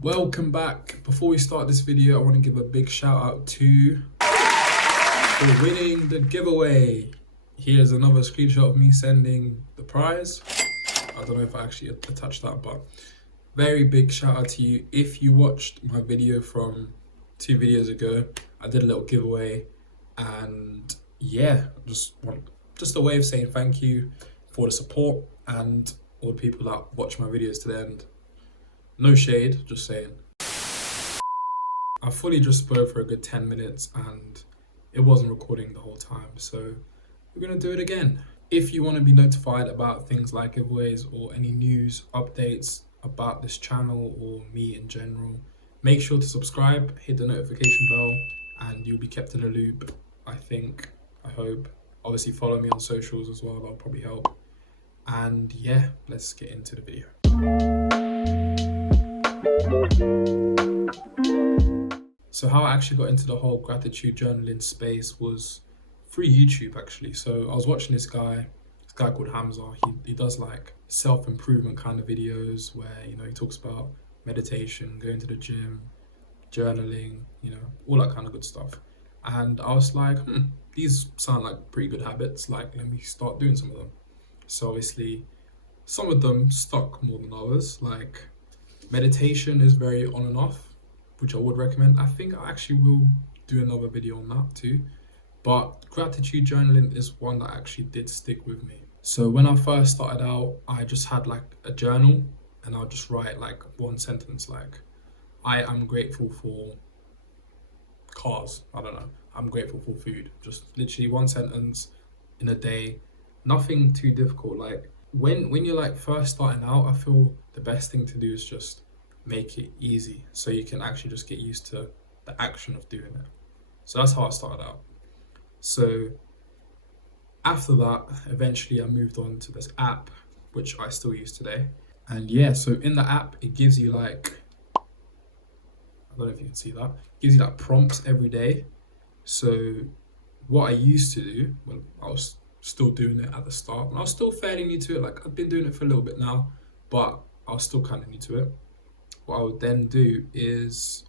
Welcome back. Before we start this video, I want to give a big shout out to for winning the giveaway. Here's another screenshot of me sending the prize. I don't know if I actually attached that, but very big shout out to you. If you watched my video from 2 videos ago, I did a little giveaway, and yeah, just a way of saying thank you for the support and all the people that watch my videos to the end. No shade, just saying. I fully just spoke for a good 10 minutes and it wasn't recording the whole time, so we're gonna do it again. If you want to be notified about things like giveaways or any news updates about this channel or me in general, make sure to subscribe, hit the notification bell, and you'll be kept in the loop. I hope. Obviously follow me on socials as well, that'll probably help. And yeah, let's get into the video. So how I actually got into the whole gratitude journaling space was through YouTube actually. So I was watching this guy called Hamza. He does like self-improvement kind of videos where, you know, he talks about meditation, going to the gym, journaling, you know, all that kind of good stuff. And I was like, these sound like pretty good habits, like let me start doing some of them. So obviously some of them stuck more than others. Like meditation is very on and off, which I would recommend. I think I actually will do another video on that too. But gratitude journaling is one that actually did stick with me. So when I first started out, I just had like a journal and I'll just write like one sentence like, I am grateful for cars. I don't know. I'm grateful for food. Just literally one sentence in a day. Nothing too difficult. Like when you're like first starting out, I feel the best thing to do is just make it easy so you can actually just get used to the action of doing it. So that's how I started out. So after that, eventually I moved on to this app, which I still use today. And yeah, so in the app, it gives you like, I don't know if you can see that, it gives you like prompts every day. So what I used to do, well, I was still doing it at the start, and I was still fairly new to it. Like I've been doing it for a little bit now, but I was still kind of new to it. What I would then do is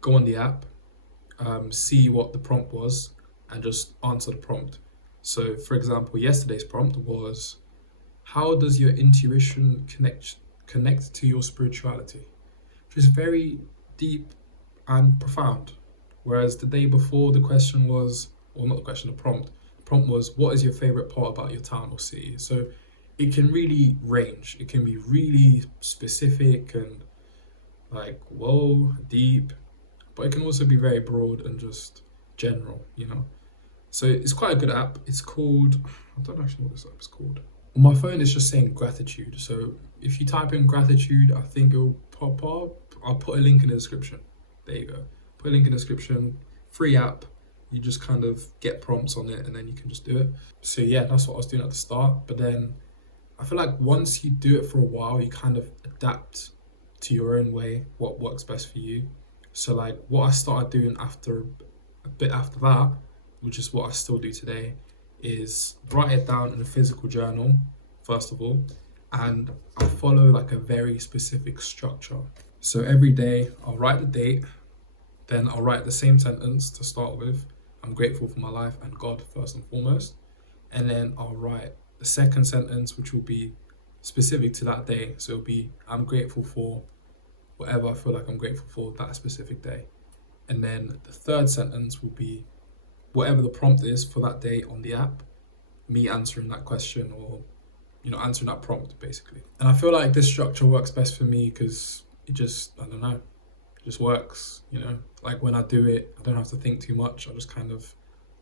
go on the app, see what the prompt was, and just answer the prompt. So for example, yesterday's prompt was, how does your intuition connect to your spirituality? Which is very deep and profound. Whereas the day before, the question was, or not the question, the prompt was, what is your favorite part about your town or city? So it can really range. It can be really specific and like, whoa, deep, but it can also be very broad and just general, you know? So it's quite a good app. It's called, I don't actually know what this app is called. On my phone, it's just saying gratitude. So if you type in gratitude, I think it'll pop up. I'll put a link in the description. There you go. Put a link in the description. Free app. You just kind of get prompts on it and then you can just do it. So yeah, that's what I was doing at the start. But then I feel like once you do it for a while, you kind of adapt to your own way, what works best for you. So like what I started doing a bit after that, which is what I still do today, is write it down in a physical journal, first of all, and I follow like a very specific structure. So every day I'll write the date, then I'll write the same sentence to start with. I'm grateful for my life and God first and foremost. And then I'll write the second sentence, which will be specific to that day. So it'll be, I'm grateful for whatever I feel like I'm grateful for that specific day. And then the third sentence will be whatever the prompt is for that day on the app, me answering that question or, you know, answering that prompt basically. And I feel like this structure works best for me because it just, I don't know, it just works, you know? Like when I do it, I don't have to think too much. I just kind of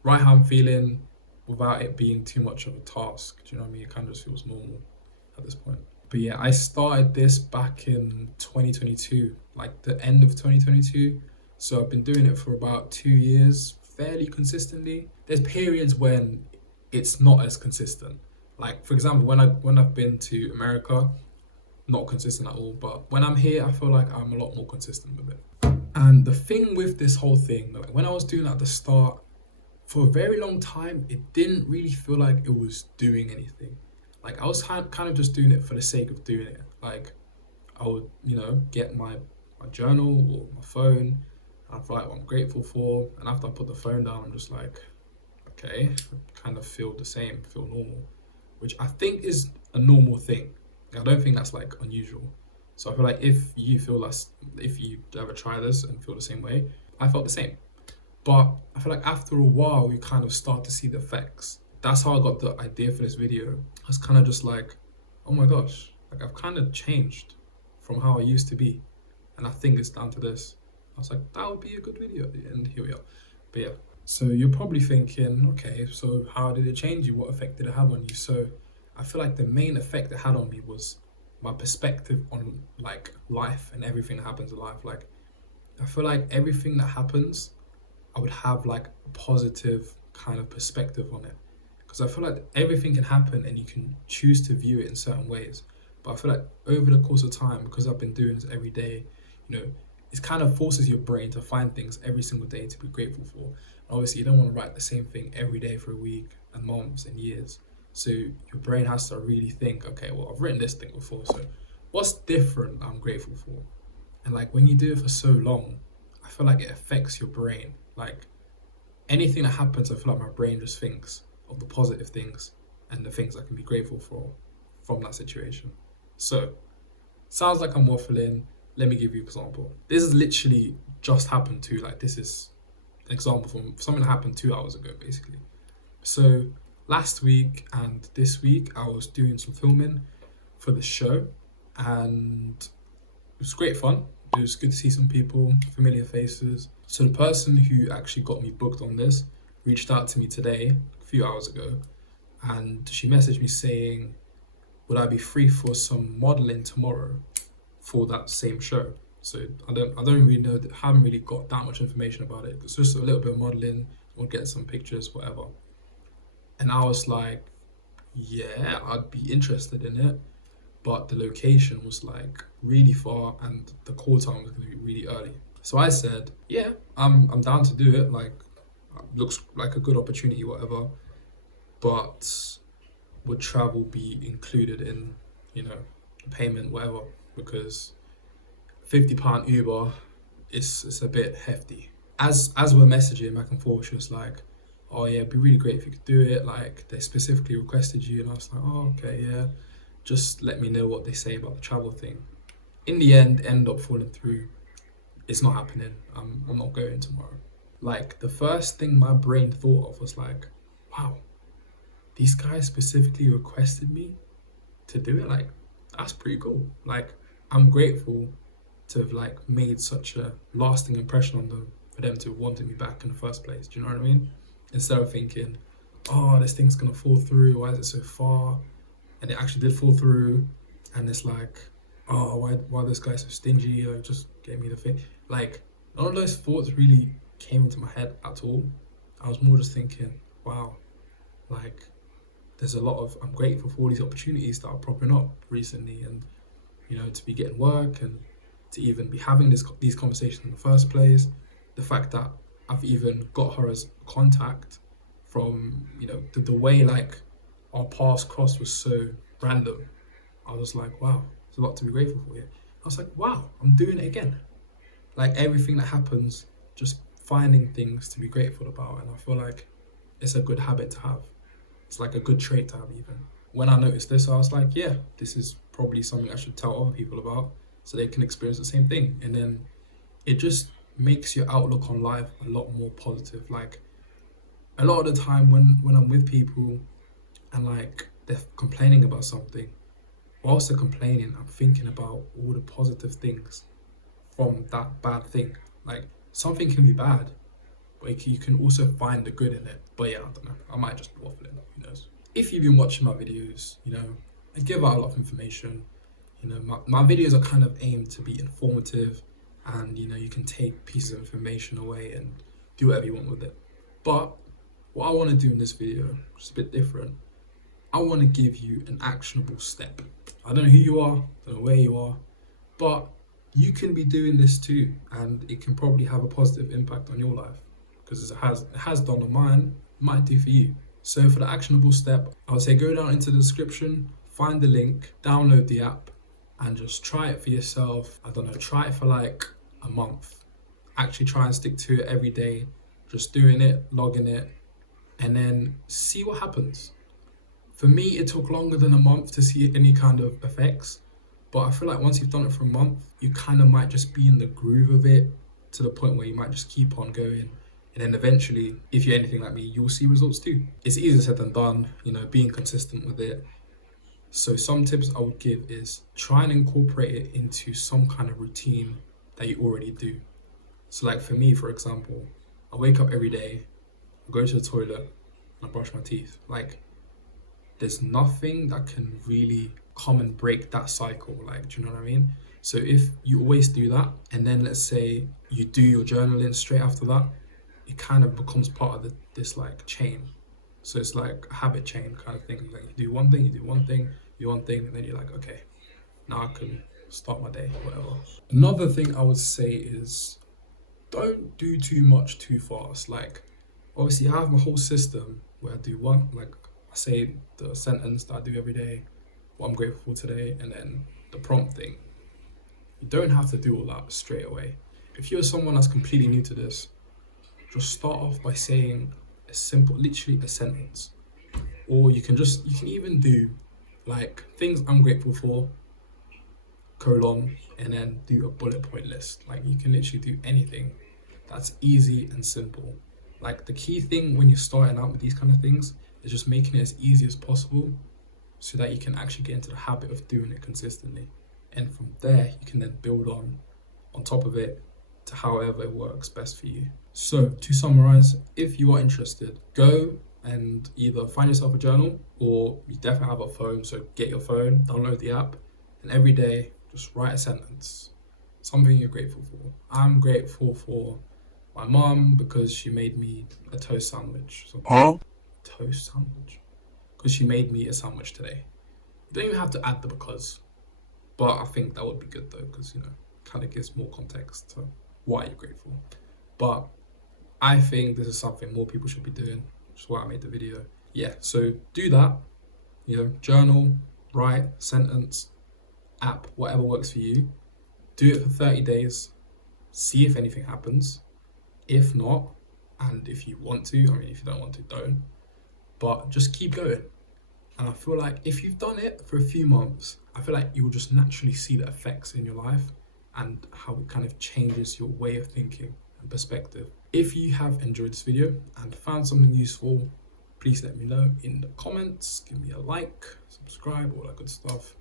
write how I'm feeling without it being too much of a task. Do you know what I mean? It kind of just feels normal at this point. But yeah, I started this back in 2022, like the end of 2022. So I've been doing it for about 2 years, fairly consistently. There's periods when it's not as consistent. Like for example, when I've been to America, not consistent at all. But when I'm here, I feel like I'm a lot more consistent with it. And the thing with this whole thing, like when I was doing it at the start, for a very long time, it didn't really feel like it was doing anything. Like I was kind of just doing it for the sake of doing it. Like I would, you know, get my my journal or my phone. I write what I'm grateful for, and after I put the phone down, I'm just like, okay, I kind of feel the same, feel normal, which I think is a normal thing. I don't think that's like unusual. So I feel like if you ever try this and feel the same way, I felt the same. But I feel like after a while, you kind of start to see the effects. That's how I got the idea for this video. I was kind of just like, oh my gosh, like I've kind of changed from how I used to be. And I think it's down to this. I was like, that would be a good video. And here we are. But yeah. So you're probably thinking, okay, so how did it change you? What effect did it have on you? So I feel like the main effect it had on me was my perspective on like life and everything that happens in life. Like I feel like everything that happens, I would have like a positive kind of perspective on it. Because I feel like everything can happen and you can choose to view it in certain ways. But I feel like over the course of time, because I've been doing this every day, you know, it kind of forces your brain to find things every single day to be grateful for. And obviously, you don't want to write the same thing every day for a week and months and years. So your brain has to really think, okay, well, I've written this thing before, so what's different that I'm grateful for? And like when you do it for so long, I feel like it affects your brain. Like anything that happens, I feel like my brain just thinks of the positive things and the things I can be grateful for from that situation. So, sounds like I'm waffling. Let me give you an example. This has literally just happened to, like, this is an example from something that happened 2 hours ago, basically. So, last week and this week, I was doing some filming for the show, and it was great fun. It was good to see some people, familiar faces. So the person who actually got me booked on this reached out to me today, a few hours ago, and she messaged me saying, would I be free for some modeling tomorrow for that same show? So I don't really know, haven't really got that much information about it. It's just a little bit of modeling, we'll get some pictures, whatever. And I was like, yeah, I'd be interested in it. But the location was like really far and the call time was going to be really early. So I said, yeah, I'm down to do it. Like, looks like a good opportunity, whatever. But would travel be included in, payment, whatever? Because £50 Uber is a bit hefty. As we're messaging back and forth, she was like, oh yeah, it'd be really great if you could do it. Like they specifically requested you, and I was like, oh okay, yeah. Just let me know what they say about the travel thing. In the end up falling through. It's not happening. I'm not going tomorrow. Like the first thing my brain thought of was like, wow, these guys specifically requested me to do it. Like that's pretty cool. Like I'm grateful to have like made such a lasting impression on them for them to have wanted me back in the first place. Do you know what I mean? Instead of thinking, oh, this thing's gonna fall through. Why is it so far? And it actually did fall through, and it's like, oh, why this guy so stingy? Like, just gave me the thing. Like, none of those thoughts really came into my head at all. I was more just thinking, wow, like, there's a lot of, I'm grateful for all these opportunities that are propping up recently, and to be getting work and to even be having these conversations in the first place. The fact that I've even got her as contact from, the way like our paths crossed was so random. I was like, wow, there's a lot to be grateful for here. I was like, wow, I'm doing it again. Like everything that happens, just finding things to be grateful about. And I feel like it's a good habit to have. It's like a good trait to have even. When I noticed this, I was like, yeah, this is probably something I should tell other people about so they can experience the same thing. And then it just makes your outlook on life a lot more positive. Like a lot of the time when I'm with people and like they're complaining about something, whilst they're complaining, I'm thinking about all the positive things from that bad thing. Like something can be bad, but you can also find the good in it. But yeah, I don't know. I might just be waffling. Who knows? If you've been watching my videos, I give out a lot of information. My videos are kind of aimed to be informative, and you can take pieces of information away and do whatever you want with it. But what I want to do in this video, which is a bit different, I want to give you an actionable step. I don't know who you are, I don't know where you are, but you can be doing this too, and it can probably have a positive impact on your life, because it has done on mine, it might do for you. So for the actionable step, I would say go down into the description, find the link, download the app, and just try it for yourself. I don't know, try it for like a month. Actually try and stick to it every day, just doing it, logging it, and then see what happens. For me, it took longer than a month to see any kind of effects, but I feel like once you've done it for a month, you kind of might just be in the groove of it to the point where you might just keep on going. And then eventually, if you're anything like me, you'll see results too. It's easier said than done, being consistent with it. So some tips I would give is try and incorporate it into some kind of routine that you already do. So like for me, for example, I wake up every day, I go to the toilet, and I brush my teeth. Like there's nothing that can really come and break that cycle. Like, do you know what I mean? So if you always do that, and then let's say you do your journaling straight after that, it kind of becomes part of this like chain. So it's like a habit chain kind of thing. Like you do one thing, you do one thing, you do one thing, and then you're like, okay, now I can start my day, whatever. Another thing I would say is don't do too much too fast. Like obviously I have my whole system where I do one, like I say the sentence that I do every day, what I'm grateful for today, and then the prompt thing. You don't have to do all that straight away. If you're someone that's completely new to this, just start off by saying a simple, literally a sentence. Or you can even do like things I'm grateful for, colon, and then do a bullet point list. Like you can literally do anything that's easy and simple. Like the key thing when you're starting out with these kind of things is just making it as easy as possible so that you can actually get into the habit of doing it consistently. And from there, you can then build on top of it to however it works best for you. So to summarize, if you are interested, go and either find yourself a journal or you definitely have a phone. So get your phone, download the app, and every day just write a sentence, something you're grateful for. I'm grateful for my mom because she made me a toast sandwich. Toast sandwich? Because she made me a sandwich today. You don't even have to add the because, but I think that would be good though, because kind of gives more context to why you're grateful. But I think this is something more people should be doing, which is why I made the video. Yeah, so do that, journal, write, sentence, app, whatever works for you. Do it for 30 days, see if anything happens. If not, and if you want to, if you don't want to, don't. But just keep going. And I feel like if you've done it for a few months, I feel like you will just naturally see the effects in your life and how it kind of changes your way of thinking and perspective. If you have enjoyed this video and found something useful, please let me know in the comments, give me a like, subscribe, all that good stuff.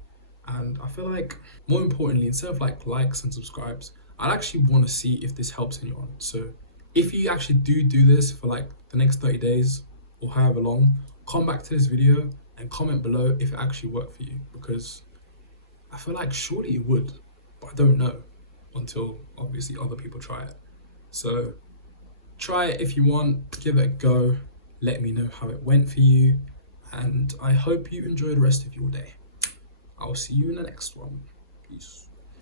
And I feel like, more importantly, instead of like likes and subscribes, I actually want to see if this helps anyone. So if you actually do this for like the next 30 days or however long, come back to this video and comment below if it actually worked for you, because I feel like surely it would, but I don't know until obviously other people try it. So try it if you want, give it a go, let me know how it went for you, and I hope you enjoy the rest of your day. I'll see you in the next one. Peace.